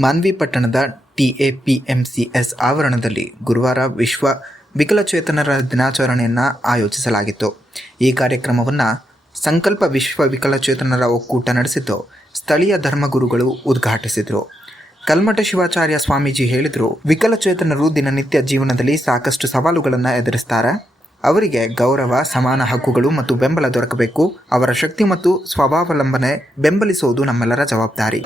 ಮಾನ್ವಿ ಪಟ್ಟಣದ TAPMCS ಆವರಣದಲ್ಲಿ ಗುರುವಾರ ವಿಶ್ವ ವಿಕಲಚೇತನರ ದಿನಾಚರಣೆಯನ್ನು ಆಯೋಜಿಸಲಾಗಿತ್ತು. ಈ ಕಾರ್ಯಕ್ರಮವನ್ನು ಸಂಕಲ್ಪ ವಿಶ್ವ ವಿಕಲಚೇತನರ ಒಕ್ಕೂಟ ನಡೆಸಿದ್ದು, ಸ್ಥಳೀಯ ಧರ್ಮಗುರುಗಳು ಉದ್ಘಾಟಿಸಿದರು. ಕಲ್ಮಠ ಶಿವಾಚಾರ್ಯ ಸ್ವಾಮೀಜಿ ಹೇಳಿದರು, ವಿಕಲಚೇತನರು ದಿನನಿತ್ಯ ಜೀವನದಲ್ಲಿ ಸಾಕಷ್ಟು ಸವಾಲುಗಳನ್ನು ಎದುರಿಸ್ತಾರೆ. ಅವರಿಗೆ ಗೌರವ, ಸಮಾನ ಹಕ್ಕುಗಳು ಮತ್ತು ಬೆಂಬಲ ದೊರಕಬೇಕು. ಅವರ ಶಕ್ತಿ ಮತ್ತು ಸ್ವಾವಲಂಬನೆ ಬೆಂಬಲಿಸುವುದು ನಮ್ಮೆಲ್ಲರ ಜವಾಬ್ದಾರಿ.